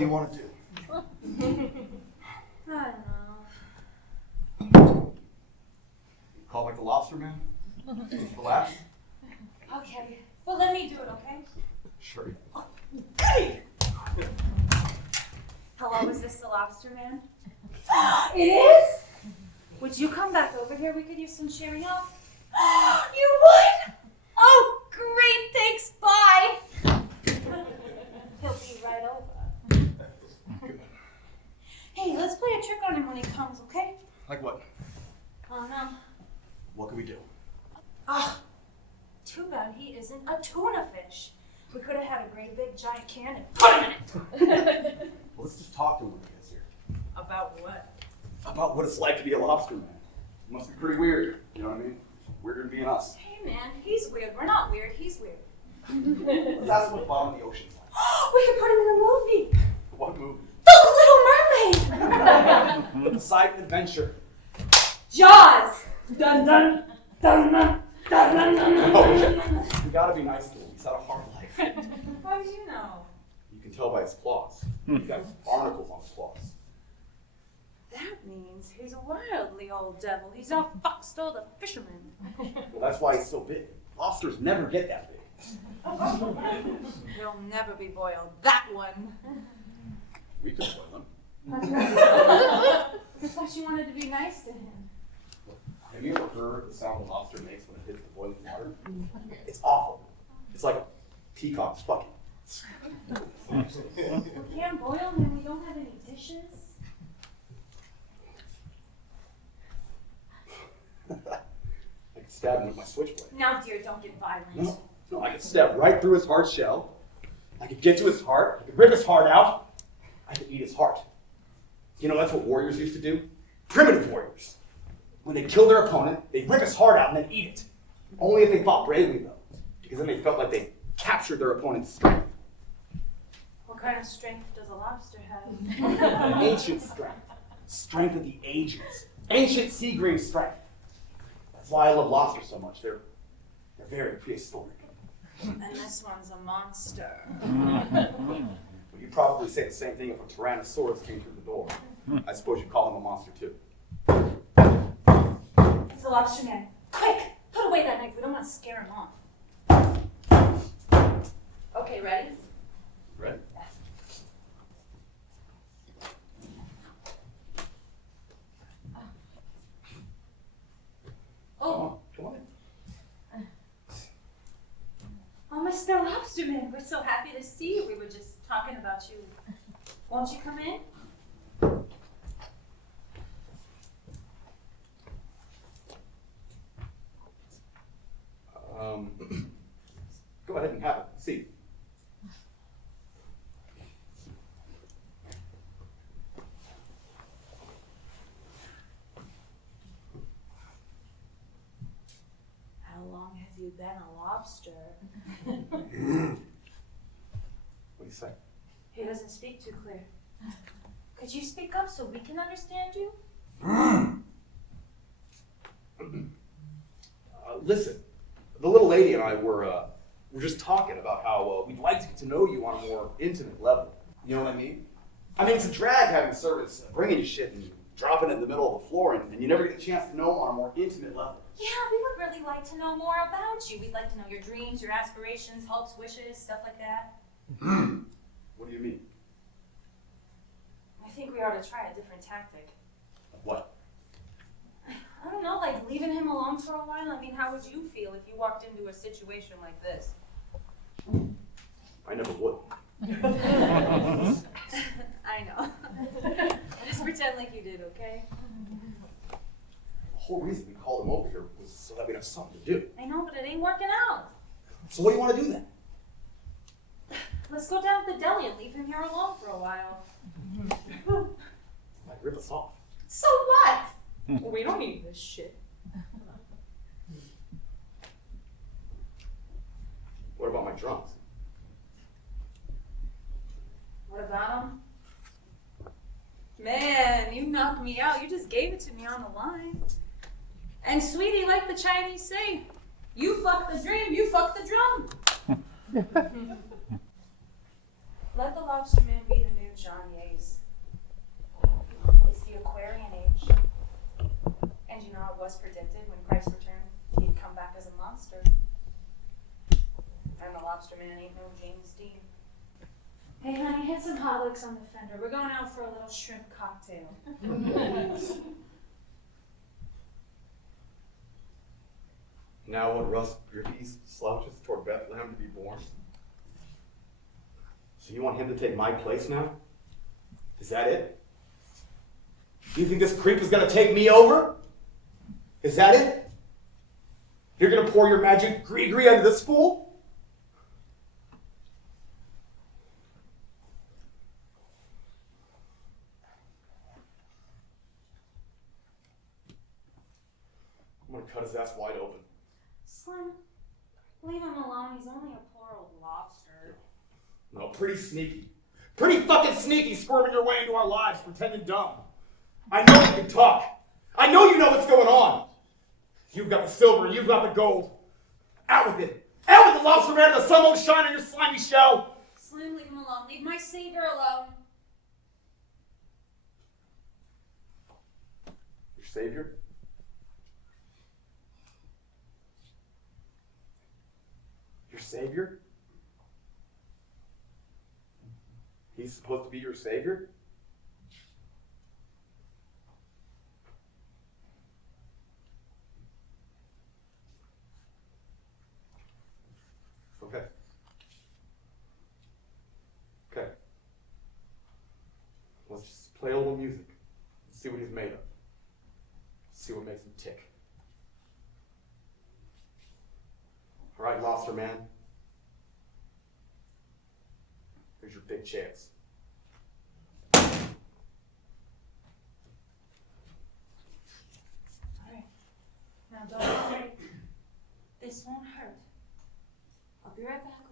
do you want to do? I don't know. Call like the Lobster Man? Just relax? Okay. Well, let me do it, okay? Sure. Goody! Hello, is this the Lobster Man? It is? Would you come back over here? We could use some cheering up. You would? Oh, great. Thanks. Bye. He'll be right over. Hey, let's play a trick on him when he comes, okay? Like what? Oh, no. What can we do? Too bad he isn't a tuna fish. We could have had a great big giant can and put him in it. Well, let's just talk to him when he gets here. About what? About what it's like to be a lobster man. It must be pretty weird, you know what I mean? Weirder than being us. Hey, man, he's weird. We're not weird. He's weird. That's what bottom of the ocean's like. We could put him in a movie. What movie? The Little Mermaid. The Poseidon Adventure. Jaws. Dun dun dun dun dun dun dun. Oh, we gotta be nice to him. He's had a hard life. How do you know? You can tell by his claws. He's got barnacles on his claws. That means he's a wildly old devil. He's no Foxstole the fisherman. Well, that's why he's so big. Lobsters never get that big. He'll never be boiled. That one. We could boil him. I thought you wanted to be nice to him. Have you ever heard the sound a lobster makes when it hits the boiling water? It's awful. It's like a peacock's fucking. We can't boil him. We don't have any dishes. I could stab him with my switchblade. Now, dear, don't get violent. No, I could stab right through his hard shell. I could get to his heart. I could rip his heart out. I could eat his heart. You know, that's what warriors used to do. Primitive warriors. When they kill their opponent, they rip his heart out and then eat it. Only if they fought bravely, though, because then they felt like they captured their opponent's strength. What kind of strength does a lobster have? Ancient strength. Strength of the ages. Ancient sea green strength. That's why I love lobsters so much. They're very prehistoric. And this one's a monster. Well, you'd probably say the same thing if a Tyrannosaurus came through the door. I suppose you'd call him a monster too. It's the Lobster Man. Quick! Put away that knife. We don't want to scare him off. Okay, ready? Ready? Oh. Come on in. Oh, Mr. Lobster Man, we're so happy to see you. We were just talking about you. Won't you come in? Go ahead and have a seat. How long have you been a lobster? What do you say? He doesn't speak too clear. Could you speak up so we can understand you? Listen, the little lady and I were just talking about how we'd like to get to know you on a more intimate level. You know what I mean? I mean, it's a drag having servants bringing you shit and dropping it in the middle of the floor, and you never get a chance to know on a more intimate level. Yeah, we would really like to know more about you. We'd like to know your dreams, your aspirations, hopes, wishes, stuff like that. What do you mean? I think we ought to try a different tactic. What? I don't know, like leaving him alone for a while? I mean, how would you feel if you walked into a situation like this? I never would. I know. Just pretend like you did, okay? The whole reason we called him over here was so that we'd have something to do. I know, but it ain't working out. So what do you want to do then? Let's go down to the deli and leave him here alone for a while. Like, rip us off. So what? Well, we don't need this shit. What about my drums? What about him? Man, you knocked me out. You just gave it to me on the line. And sweetie, like the Chinese say, you fuck the dream, you fuck the drum. Let the Lobster Man be the new John Yays. It's the Aquarian age. And you know, it was predicted when Christ returned, he'd come back as a monster. And the Lobster Man ain't no James Dean. Hey honey, hit some hot licks on the fender. We're going out for a little shrimp cocktail. Now when Russ Griffey's slouches toward Bethlehem to be born. So you want him to take my place now? Is that it? Do you think this creep is gonna take me over? Is that it? You're gonna pour your magic gree-gree under this fool? I'm gonna cut his ass wide open. Slim, leave him alone. He's only a poor old lobster. No, pretty sneaky. Pretty fucking sneaky squirming your way into our lives, pretending dumb. I know you can talk. I know you know what's going on. You've got the silver, you've got the gold. Out with it. Out with the Lobster Man, the sun won't shine on your slimy shell. Slim, leave him alone. Leave my savior alone. Your savior? Your savior? He's supposed to be your savior? Okay. Okay. Let's just play a little music. See what he's made of. See what makes him tick. All right, Lobster Man. Here's your big chance. All right. Now don't worry. This won't hurt. I'll be right back.